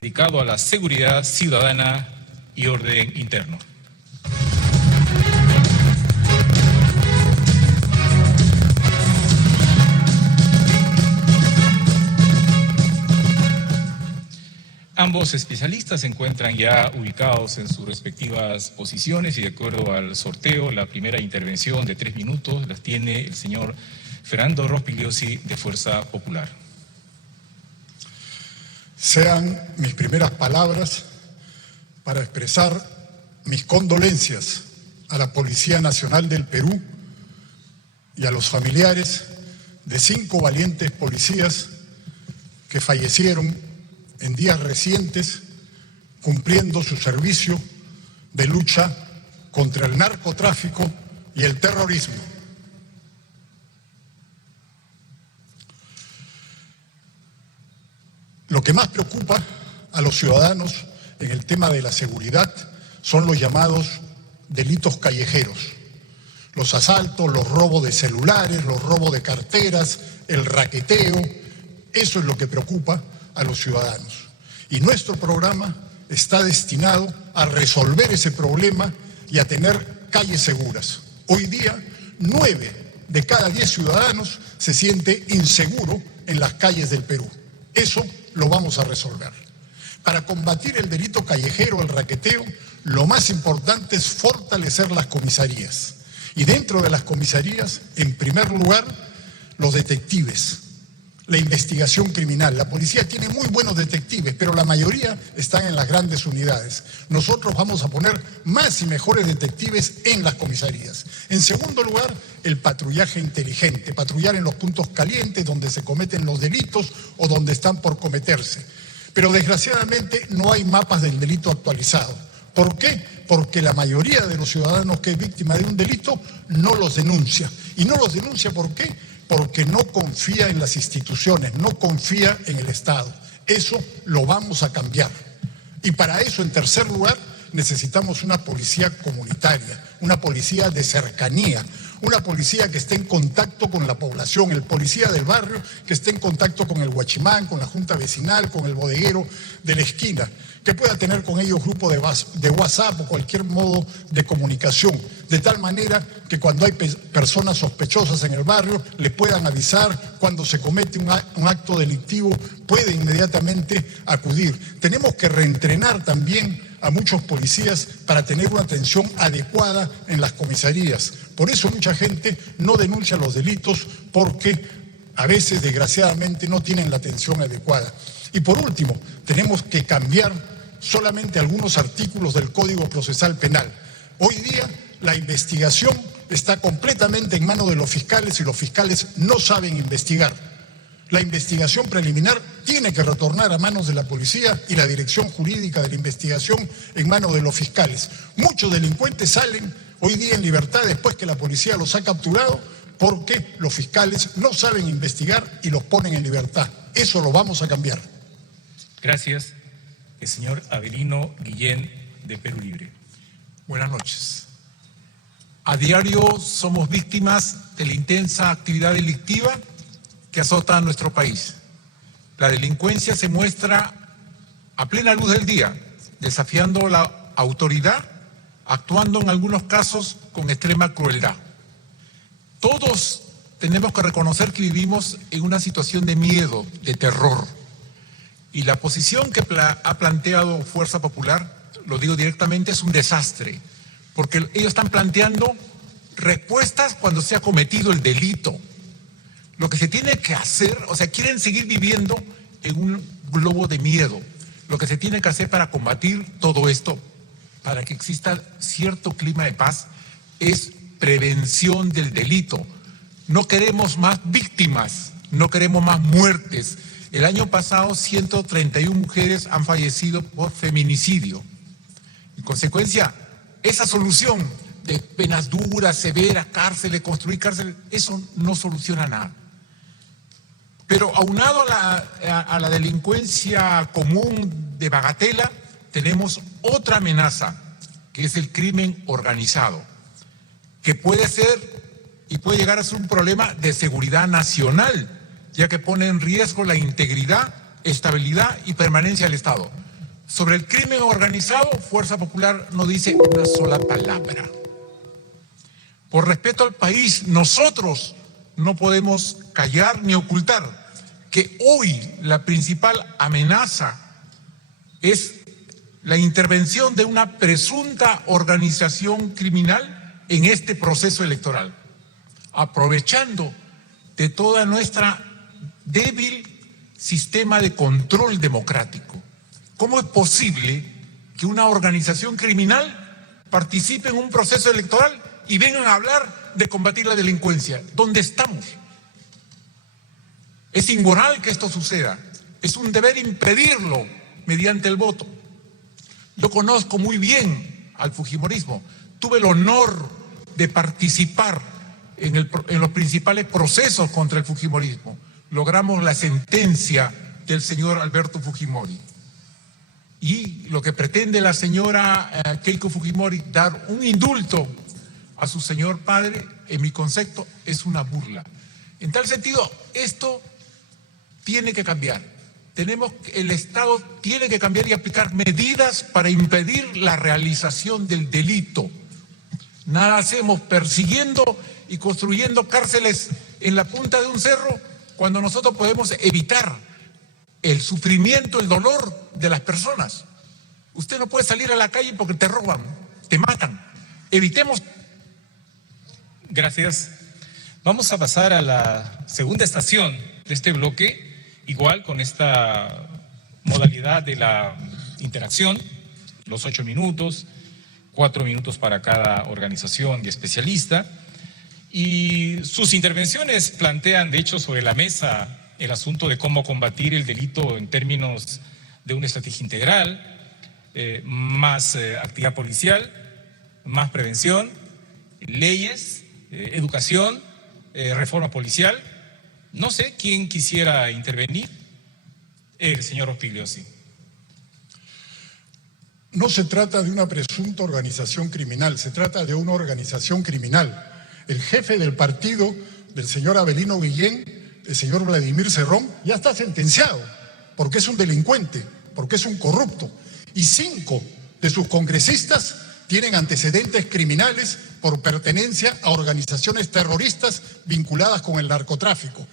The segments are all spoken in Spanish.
dedicado a la seguridad ciudadana y orden interno. Ambos especialistas se encuentran ya ubicados en sus respectivas posiciones y de acuerdo al sorteo, la primera intervención de 3 minutos las tiene el señor Fernando Rospigliosi de Fuerza Popular. Sean mis primeras palabras para expresar mis condolencias a la Policía Nacional del Perú y a los familiares de 5 valientes policías que fallecieron en días recientes cumpliendo su servicio de lucha contra el narcotráfico y el terrorismo. Lo que más preocupa a los ciudadanos en el tema de la seguridad son los llamados delitos callejeros, los asaltos, los robos de celulares, los robos de carteras, el raqueteo. Eso es lo que preocupa a los ciudadanos. Y nuestro programa está destinado a resolver ese problema y a tener calles seguras. Hoy día, 9 de cada 10 ciudadanos se siente inseguro en las calles del Perú. Eso lo vamos a resolver. Para combatir el delito callejero, el raqueteo, lo más importante es fortalecer las comisarías. Y dentro de las comisarías, en primer lugar, los detectives. La investigación criminal. La policía tiene muy buenos detectives, pero la mayoría están en las grandes unidades. Nosotros vamos a poner más y mejores detectives en las comisarías. En segundo lugar, el patrullaje inteligente, patrullar en los puntos calientes donde se cometen los delitos o donde están por cometerse. Pero desgraciadamente no hay mapas del delito actualizado. ¿Por qué? Porque la mayoría de los ciudadanos que es víctima de un delito no los denuncia. ¿Y no los denuncia por qué? Porque no confía en las instituciones, no confía en el Estado. Eso lo vamos a cambiar. Y para eso, en tercer lugar, necesitamos una policía comunitaria, una policía de cercanía, una policía que esté en contacto con la población, el policía del barrio que esté en contacto con el guachimán, con la junta vecinal, con el bodeguero de la esquina, que pueda tener con ellos grupo de WhatsApp o cualquier modo de comunicación, de tal manera que cuando hay personas sospechosas en el barrio le puedan avisar, cuando se comete un acto delictivo puede inmediatamente acudir. Tenemos que reentrenar también a muchos policías para tener una atención adecuada en las comisarías. Por eso mucha gente no denuncia los delitos porque a veces desgraciadamente no tienen la atención adecuada. Y por último, tenemos que cambiar solamente algunos artículos del Código Procesal Penal. Hoy día la investigación está completamente en manos de los fiscales y los fiscales no saben investigar. La investigación preliminar tiene que retornar a manos de la policía y la dirección jurídica de la investigación en manos de los fiscales. Muchos delincuentes salen hoy día en libertad después que la policía los ha capturado porque los fiscales no saben investigar y los ponen en libertad. Eso lo vamos a cambiar. Gracias. El señor Avelino Guillén de Perú Libre. Buenas noches. A diario somos víctimas de la intensa actividad delictiva que azota a nuestro país. La delincuencia se muestra a plena luz del día, desafiando la autoridad, actuando en algunos casos con extrema crueldad. Todos tenemos que reconocer que vivimos en una situación de miedo, de terror. Y la posición que ha planteado Fuerza Popular, lo digo directamente, es un desastre, porque ellos están planteando respuestas cuando se ha cometido el delito. Lo que se tiene que hacer, o sea, quieren seguir viviendo en un globo de miedo. Lo que se tiene que hacer para combatir todo esto, para que exista cierto clima de paz, es prevención del delito. No queremos más víctimas, no queremos más muertes. El año pasado 131 mujeres han fallecido por feminicidio. En consecuencia, esa solución de penas duras, severas, cárceles, construir cárceles, eso no soluciona nada. Pero aunado a la delincuencia común de bagatela, tenemos otra amenaza, que es el crimen organizado, que puede ser y puede llegar a ser un problema de seguridad nacional, ya que pone en riesgo la integridad, estabilidad y permanencia del Estado. Sobre el crimen organizado, Fuerza Popular no dice una sola palabra. Por respeto al país, nosotros no podemos callar ni ocultar que hoy la principal amenaza es la intervención de una presunta organización criminal en este proceso electoral, aprovechando de toda nuestra débil sistema de control democrático. ¿Cómo es posible que una organización criminal participe en un proceso electoral y vengan a hablar de combatir la delincuencia? ¿Dónde estamos? Es inmoral que esto suceda. Es un deber impedirlo mediante el voto. Yo conozco muy bien al fujimorismo. Tuve el honor de participar en los principales procesos contra el fujimorismo. Logramos la sentencia del señor Alberto Fujimori. Y lo que pretende la señora Keiko Fujimori, dar un indulto a su señor padre, en mi concepto, es una burla. En tal sentido, esto tiene que cambiar. El Estado tiene que cambiar y aplicar medidas para impedir la realización del delito. Nada hacemos persiguiendo y construyendo cárceles en la punta de un cerro cuando nosotros podemos evitar el sufrimiento, el dolor de las personas. Usted no puede salir a la calle porque te roban, te matan. Evitemos. Gracias. Vamos a pasar a la segunda estación de este bloque, igual con esta modalidad de la interacción, los 8 minutos, 4 minutos para cada organización y especialista. Y sus intervenciones plantean, de hecho, sobre la mesa el asunto de cómo combatir el delito en términos de una estrategia integral, más actividad policial, más prevención, leyes, educación, reforma policial. No sé quién quisiera intervenir. El señor Rospigliosi. No se trata de una presunta organización criminal, se trata de una organización criminal. El jefe del partido del señor Avelino Guillén, el señor Vladimir Cerrón, ya está sentenciado porque es un delincuente, porque es un corrupto. Y 5 de sus congresistas tienen antecedentes criminales por pertenencia a organizaciones terroristas vinculadas con el narcotráfico.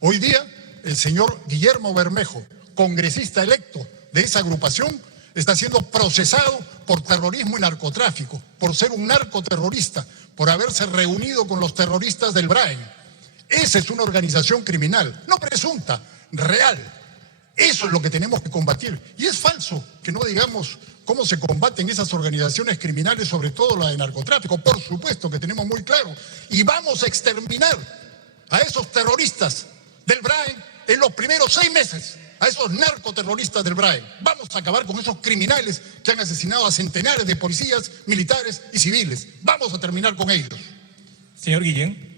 Hoy día, el señor Guillermo Bermejo, congresista electo de esa agrupación, está siendo procesado por terrorismo y narcotráfico, por ser un narcoterrorista, por haberse reunido con los terroristas del Brain. Esa es una organización criminal, no presunta, real. Eso es lo que tenemos que combatir. Y es falso que no digamos cómo se combaten esas organizaciones criminales, sobre todo la de narcotráfico. Por supuesto que tenemos muy claro. Y vamos a exterminar a esos terroristas del Brain en los primeros 6 meses. A esos narcoterroristas del Brain. Vamos a acabar con esos criminales que han asesinado a centenares de policías, militares y civiles. Vamos a terminar con ellos. Señor Guillén.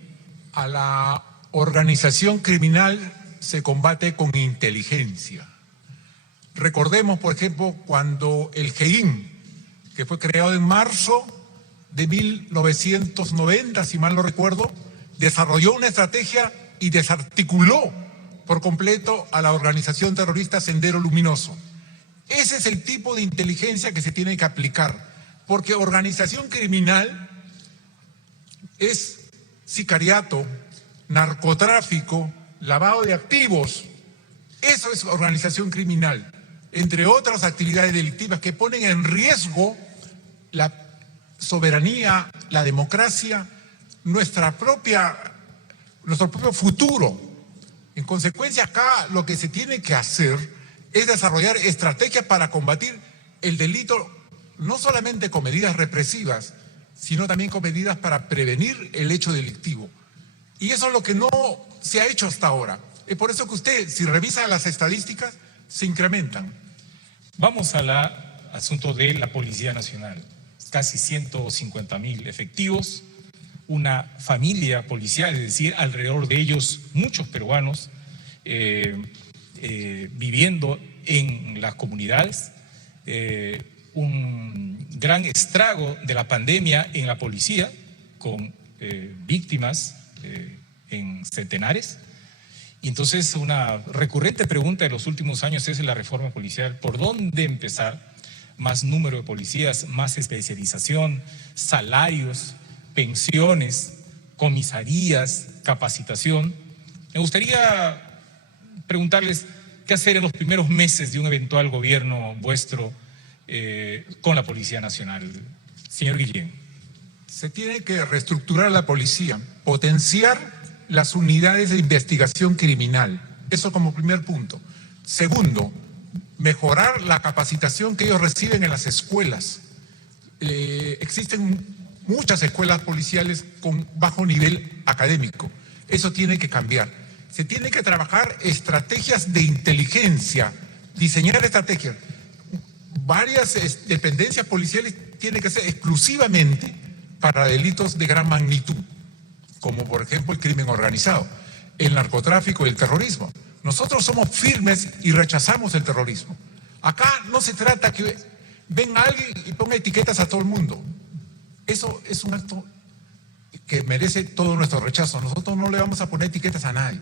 A la organización criminal se combate con inteligencia. Recordemos, por ejemplo, cuando el GEIN, que fue creado en marzo de 1990, si mal no recuerdo, desarrolló una estrategia y desarticuló por completo a la organización terrorista Sendero Luminoso. Ese es el tipo de inteligencia que se tiene que aplicar, porque organización criminal es sicariato, narcotráfico, lavado de activos. Eso es organización criminal, entre otras actividades delictivas que ponen en riesgo la soberanía, la democracia, nuestro propio futuro. En consecuencia, acá lo que se tiene que hacer es desarrollar estrategias para combatir el delito, no solamente con medidas represivas, sino también con medidas para prevenir el hecho delictivo. Y eso es lo que no se ha hecho hasta ahora. Es por eso que usted, si revisa las estadísticas, se incrementan. Vamos al asunto de la Policía Nacional. Casi 150.000 efectivos, una familia policial, es decir, alrededor de ellos muchos peruanos viviendo en las comunidades, un gran estrago de la pandemia en la policía, con víctimas en centenares, Y entonces una recurrente pregunta de los últimos años es la reforma policial. ¿Por dónde empezar? Más número de policías, más especialización, salarios, pensiones, comisarías, capacitación. Me gustaría preguntarles qué hacer en los primeros meses de un eventual gobierno vuestro con la Policía Nacional. Señor Guillén. Se tiene que reestructurar la policía, potenciar las unidades de investigación criminal. Eso como primer punto. Segundo, mejorar la capacitación que ellos reciben en las escuelas. Existen muchas escuelas policiales con bajo nivel académico. Eso tiene que cambiar. Se tiene que trabajar estrategias de inteligencia, diseñar estrategias. Varias dependencias policiales tienen que ser exclusivamente para delitos de gran magnitud, como por ejemplo el crimen organizado, el narcotráfico y el terrorismo. Nosotros somos firmes y rechazamos el terrorismo. Acá no se trata que venga alguien y ponga etiquetas a todo el mundo. Eso es un acto que merece todo nuestro rechazo. Nosotros no le vamos a poner etiquetas a nadie.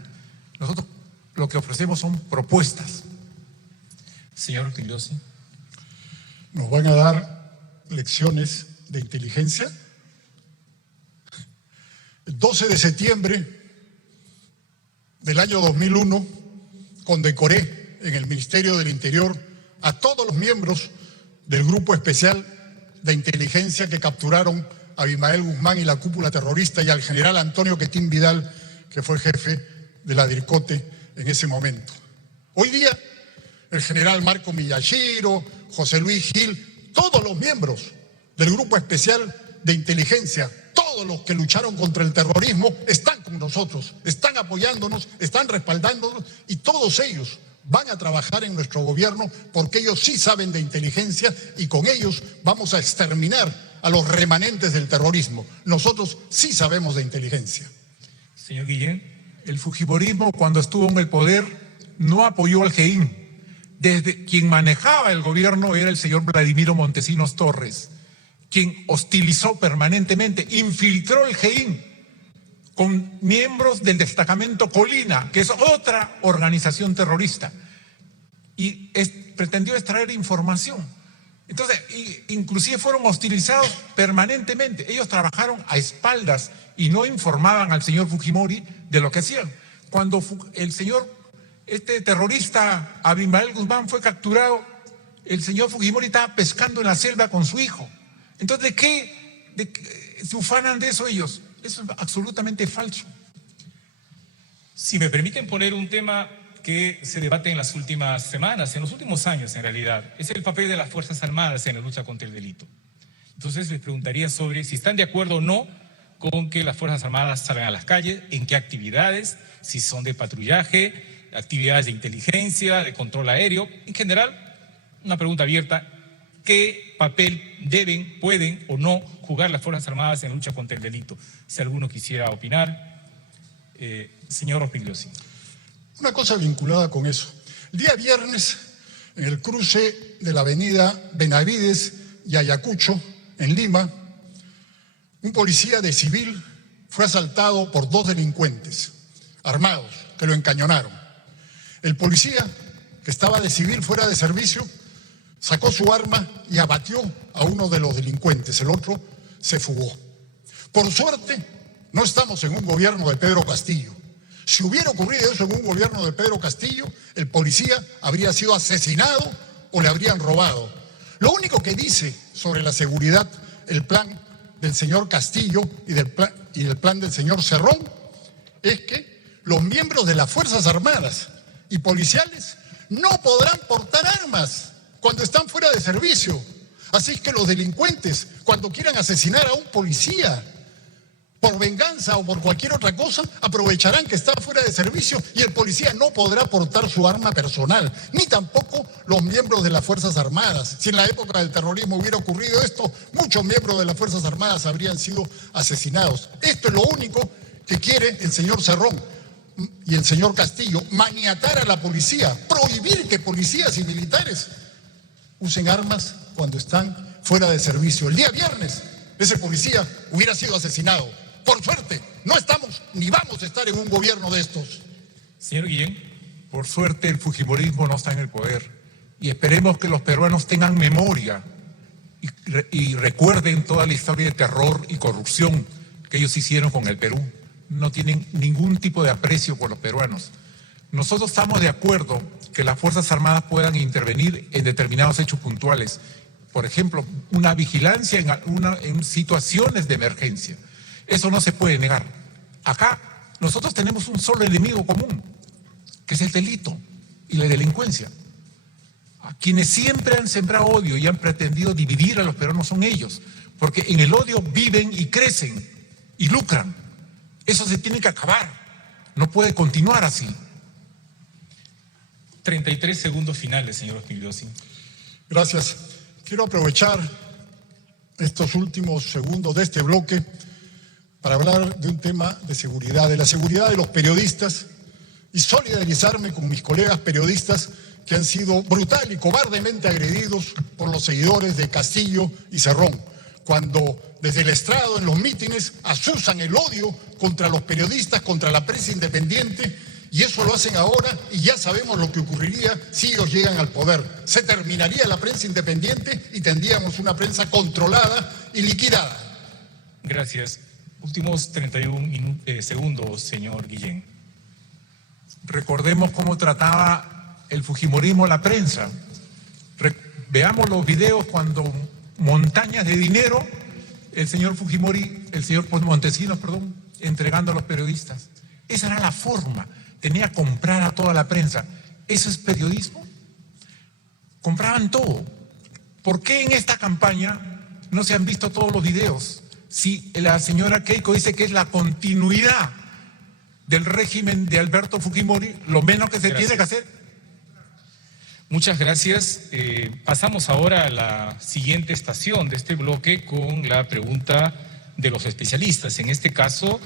Nosotros lo que ofrecemos son propuestas. Señor Pigliosi. ¿Nos van a dar lecciones de inteligencia? El 12 de septiembre del año 2001 condecoré en el Ministerio del Interior a todos los miembros del Grupo Especial de Inteligencia que capturaron a Abimael Guzmán y la cúpula terrorista, y al general Antonio Quetín Vidal, que fue jefe de la DIRCOTE en ese momento. Hoy día, el general Marco Miyashiro, José Luis Gil, todos los miembros del Grupo Especial de Inteligencia, todos los que lucharon contra el terrorismo, están con nosotros, están apoyándonos, están respaldándonos, y todos ellos van a trabajar en nuestro gobierno porque ellos sí saben de inteligencia, y con ellos vamos a exterminar a los remanentes del terrorismo. Nosotros sí sabemos de inteligencia. Señor Guillén. El fujimorismo, cuando estuvo en el poder, no apoyó al GEIN. Desde quien manejaba el gobierno era el señor Vladimiro Montesinos Torres, quien hostilizó permanentemente, infiltró el GEIN con miembros del destacamento Colina, que es otra organización terrorista, y pretendió extraer información. Entonces, inclusive fueron hostilizados permanentemente. Ellos trabajaron a espaldas y no informaban al señor Fujimori de lo que hacían. Cuando el señor, terrorista Abimael Guzmán fue capturado, el señor Fujimori estaba pescando en la selva con su hijo. Entonces, ¿de qué se ufanan de eso ellos? Eso es absolutamente falso. Si me permiten poner un tema que se debate en las últimas semanas, en los últimos años en realidad, es el papel de las Fuerzas Armadas en la lucha contra el delito. Entonces les preguntaría sobre si están de acuerdo o no con que las Fuerzas Armadas salgan a las calles, en qué actividades, si son de patrullaje, actividades de inteligencia, de control aéreo, en general, una pregunta abierta. ¿Qué papel deben, pueden o no jugar las Fuerzas Armadas en la lucha contra el delito? Si alguno quisiera opinar. Señor Rospigliosi. Una cosa vinculada con eso. El día viernes, en el cruce de la avenida Benavides y Ayacucho, en Lima, un policía de civil fue asaltado por dos delincuentes armados que lo encañonaron. El policía, que estaba de civil fuera de servicio, sacó su arma y abatió a uno de los delincuentes. El otro se fugó. Por suerte, no estamos en un gobierno de Pedro Castillo. Si hubiera ocurrido eso en un gobierno de Pedro Castillo, el policía habría sido asesinado o le habrían robado. Lo único que dice sobre la seguridad el plan del señor Castillo y del plan del señor Cerrón es que los miembros de las Fuerzas Armadas y policiales no podrán portar armas cuando están fuera de servicio. Así que los delincuentes, cuando quieran asesinar a un policía por venganza o por cualquier otra cosa, aprovecharán que está fuera de servicio y el policía no podrá portar su arma personal, ni tampoco los miembros de las Fuerzas Armadas. Si en la época del terrorismo hubiera ocurrido esto, muchos miembros de las Fuerzas Armadas habrían sido asesinados. Esto es lo único que quiere el señor Cerrón y el señor Castillo: maniatar a la policía, prohibir que policías y militares usen armas cuando están fuera de servicio. El día viernes ese policía hubiera sido asesinado. Por suerte, no estamos ni vamos a estar en un gobierno de estos. Señor Guillén. Por suerte el fujimorismo no está en el poder y esperemos que los peruanos tengan memoria y recuerden toda la historia de terror y corrupción que ellos hicieron con el Perú. No tienen ningún tipo de aprecio por los peruanos. Nosotros estamos de acuerdo que las Fuerzas Armadas puedan intervenir en determinados hechos puntuales. Por ejemplo, una vigilancia en situaciones de emergencia. Eso no se puede negar. Acá nosotros tenemos un solo enemigo común, que es el delito y la delincuencia. A quienes siempre han sembrado odio y han pretendido dividir a los peruanos son ellos, porque en el odio viven y crecen y lucran. Eso se tiene que acabar, no puede continuar así. 33 segundos finales, señor Rospigliosi. Gracias. Quiero aprovechar estos últimos segundos de este bloque para hablar de un tema de seguridad, de la seguridad de los periodistas y solidarizarme con mis colegas periodistas que han sido brutal y cobardemente agredidos por los seguidores de Castillo y Cerrón, cuando desde el estrado en los mítines azuzan el odio contra los periodistas, contra la prensa independiente, y eso lo hacen ahora y ya sabemos lo que ocurriría si ellos llegan al poder. Se terminaría la prensa independiente y tendríamos una prensa controlada y liquidada. Gracias. Últimos 31 segundos, señor Guillén. Recordemos cómo trataba el fujimorismo la prensa. Veamos los videos cuando montañas de dinero el señor Montesinos, entregando a los periodistas. Esa era la forma. Tenía que comprar a toda la prensa. ¿Eso es periodismo? Compraban todo. ¿Por qué en esta campaña no se han visto todos los videos? Si la señora Keiko dice que es la continuidad del régimen de Alberto Fujimori, lo menos que se tiene que hacer. Muchas gracias. Pasamos ahora a la siguiente estación de este bloque con la pregunta de los especialistas. En este caso,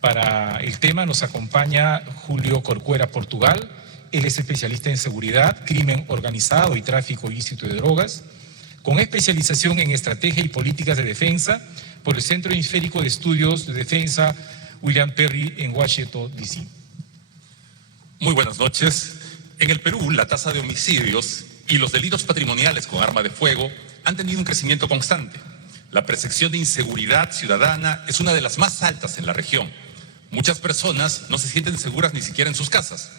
para el tema nos acompaña Julio Corcuera Portugal. Él es especialista en seguridad, crimen organizado y tráfico ilícito de drogas, con especialización en estrategia y políticas de defensa por el Centro Hemisférico de Estudios de Defensa William Perry en Washington, D.C. Muy buenas noches. En el Perú, la tasa de homicidios y los delitos patrimoniales con arma de fuego han tenido un crecimiento constante. La percepción de inseguridad ciudadana es una de las más altas en la región. Muchas personas no se sienten seguras ni siquiera en sus casas.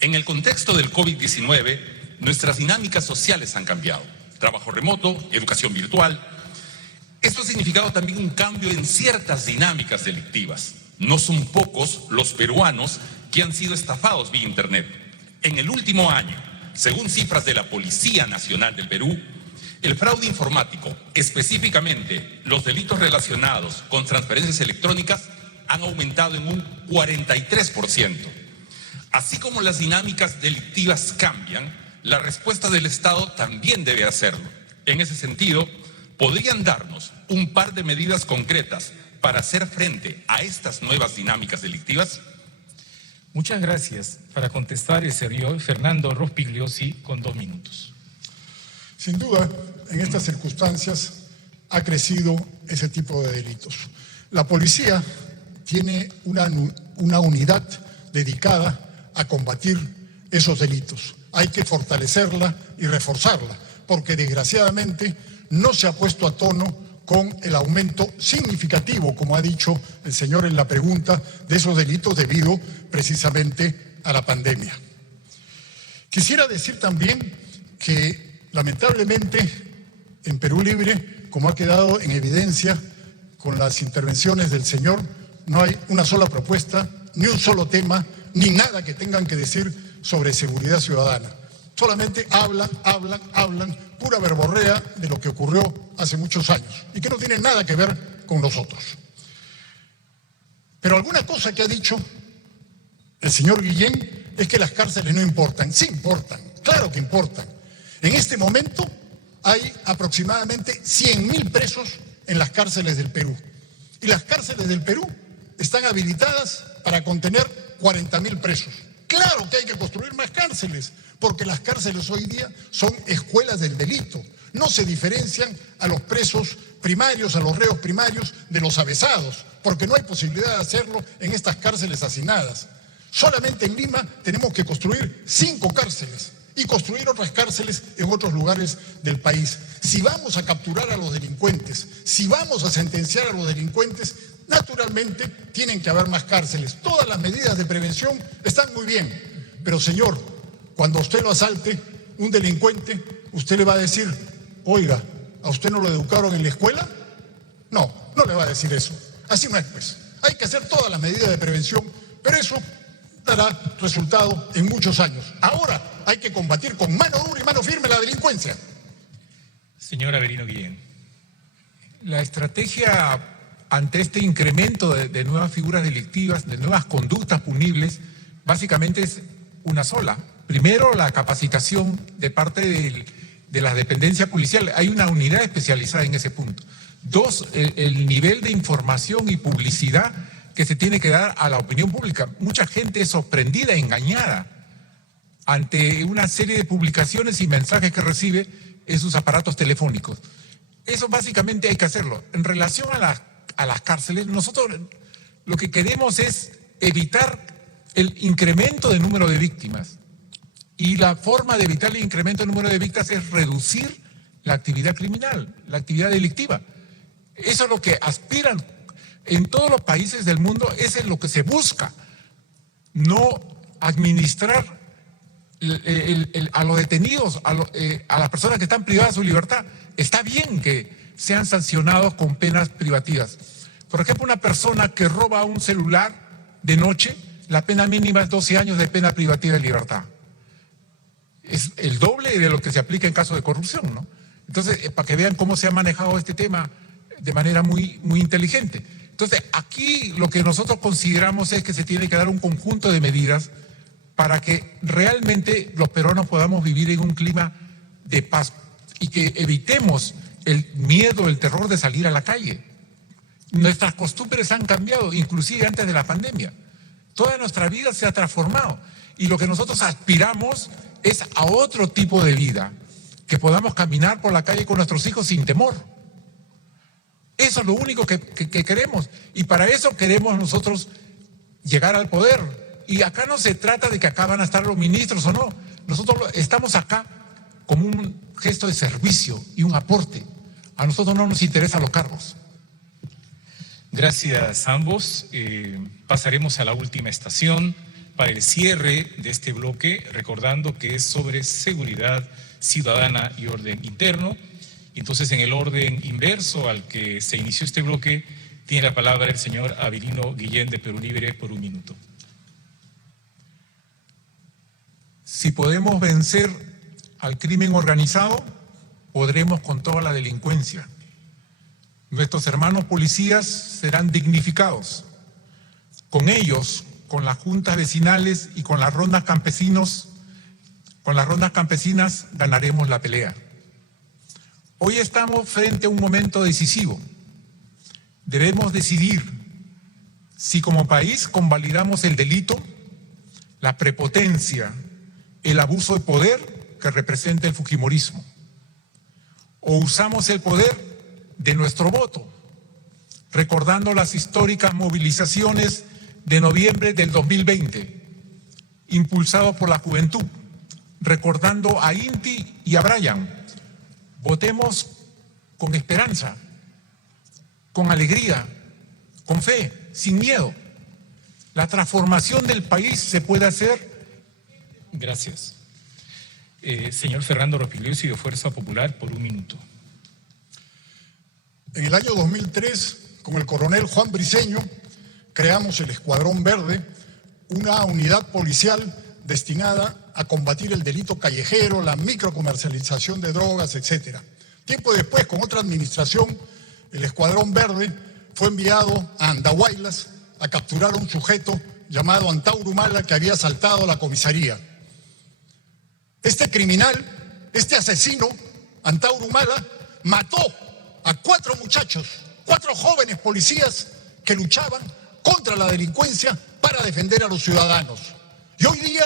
En el contexto del COVID-19, nuestras dinámicas sociales han cambiado. Trabajo remoto, educación virtual. Esto ha significado también un cambio en ciertas dinámicas delictivas. No son pocos los peruanos que han sido estafados vía Internet. En el último año, según cifras de la Policía Nacional del Perú, el fraude informático, específicamente los delitos relacionados con transferencias electrónicas, han aumentado en un 43%. Así como las dinámicas delictivas cambian, la respuesta del Estado también debe hacerlo. En ese sentido, ¿podrían darnos un par de medidas concretas para hacer frente a estas nuevas dinámicas delictivas? Muchas gracias. Para contestar el señor Fernando Rospigliosi con 2 minutos. Sin duda, en estas circunstancias ha crecido ese tipo de delitos. La policía tiene una unidad dedicada a combatir esos delitos. Hay que fortalecerla y reforzarla, porque desgraciadamente no se ha puesto a tono con el aumento significativo, como ha dicho el señor en la pregunta, de esos delitos debido precisamente a la pandemia. Quisiera decir también que lamentablemente en Perú Libre, como ha quedado en evidencia con las intervenciones del señor, no hay una sola propuesta, ni un solo tema, ni nada que tengan que decir sobre seguridad ciudadana. Solamente hablan, pura verborrea de lo que ocurrió hace muchos años y que no tiene nada que ver con nosotros. Pero alguna cosa que ha dicho el señor Guillén es que las cárceles no importan. Sí importan, claro que importan. En este momento hay aproximadamente 100.000 presos en las cárceles del Perú. Y las cárceles del Perú están habilitadas para contener 40.000 presos. Claro que hay que construir más cárceles, porque las cárceles hoy día son escuelas del delito. No se diferencian a los presos primarios, a los reos primarios de los avesados, porque no hay posibilidad de hacerlo en estas cárceles hacinadas. Solamente en Lima tenemos que construir 5 cárceles y construir otras cárceles en otros lugares del país. Si vamos a capturar a los delincuentes, si vamos a sentenciar a los delincuentes, naturalmente tienen que haber más cárceles. Todas las medidas de prevención están muy bien, pero señor, cuando usted lo asalte, un delincuente, usted le va a decir, oiga, ¿a usted no lo educaron en la escuela? No, no le va a decir eso. Así no es, pues. Hay que hacer todas las medidas de prevención, pero eso dará resultado en muchos años. Ahora hay que combatir con mano dura y mano firme la delincuencia. Señor Avelino Guillén. La estrategia ante este incremento de nuevas figuras delictivas, de nuevas conductas punibles, básicamente es una sola. Primero, la capacitación de parte de las dependencias policiales. Hay una unidad especializada en ese punto. 2, el nivel de información y publicidad que se tiene que dar a la opinión pública. Mucha gente es sorprendida, engañada ante una serie de publicaciones y mensajes que recibe en sus aparatos telefónicos. Eso básicamente hay que hacerlo. En relación a las cárceles, nosotros lo que queremos es evitar el incremento de número de víctimas. Y la forma de evitar el incremento del número de víctimas es reducir la actividad criminal, la actividad delictiva. Eso es lo que aspiran en todos los países del mundo, eso es lo que se busca. No administrar a los detenidos, a las personas que están privadas de su libertad. Está bien que sean sancionados con penas privativas. Por ejemplo, una persona que roba un celular de noche, la pena mínima es 12 años de pena privativa de libertad. Es el doble de lo que se aplica en caso de corrupción, ¿no? Entonces, para que vean cómo se ha manejado este tema de manera muy, muy inteligente. Entonces, aquí lo que nosotros consideramos es que se tiene que dar un conjunto de medidas para que realmente los peruanos podamos vivir en un clima de paz y que evitemos el miedo, el terror de salir a la calle. Nuestras costumbres han cambiado, inclusive antes de la pandemia. Toda nuestra vida se ha transformado y lo que nosotros aspiramos es a otro tipo de vida, que podamos caminar por la calle con nuestros hijos sin temor. Eso es lo único que queremos y para eso queremos nosotros llegar al poder. Y acá no se trata de que acá van a estar los ministros o no. Nosotros estamos acá como un gesto de servicio y un aporte. A nosotros no nos interesan los cargos. Gracias a ambos. Pasaremos a la última estación para el cierre de este bloque, recordando que es sobre seguridad ciudadana y orden interno. Entonces, en el orden inverso al que se inició este bloque, tiene la palabra el señor Avelino Guillén de Perú Libre por 1 minuto. Si podemos vencer al crimen organizado, podremos con toda la delincuencia. Nuestros hermanos policías serán dignificados. Con ellos, con las juntas vecinales y con las rondas campesinas, ganaremos la pelea. Hoy estamos frente a un momento decisivo. Debemos decidir si como país convalidamos el delito, la prepotencia, el abuso de poder que representa el fujimorismo, o usamos el poder de nuestro voto, recordando las históricas movilizaciones de noviembre del 2020, impulsados por la juventud, recordando a Inti y a Brian. Votemos con esperanza, con alegría, con fe, sin miedo. La transformación del país se puede hacer. Gracias. Señor Fernando Rospigliosi de Fuerza Popular por 1 minuto. En el año 2003, con el coronel Juan Briceño, creamos el Escuadrón Verde, una unidad policial destinada a combatir el delito callejero, la microcomercialización de drogas, etc. Tiempo después, con otra administración, el Escuadrón Verde fue enviado a Andahuaylas a capturar a un sujeto llamado Antauro Humala que había asaltado la comisaría. Este criminal, este asesino, Antauro Humala, mató a 4 muchachos, 4 jóvenes policías que luchaban contra la delincuencia para defender a los ciudadanos. Y hoy día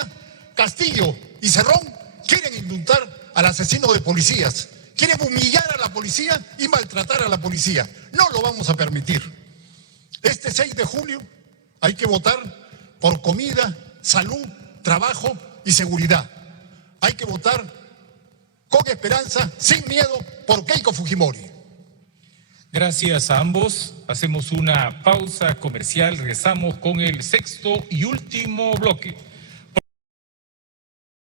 Castillo y Cerrón quieren indultar al asesino de policías, quieren humillar a la policía y maltratar a la policía. No lo vamos a permitir. Este 6 de junio hay que votar por comida salud, trabajo y seguridad. Hay que votar con esperanza, sin miedo, por Keiko Fujimori. Gracias a ambos. Hacemos una pausa comercial. Regresamos con el sexto y último bloque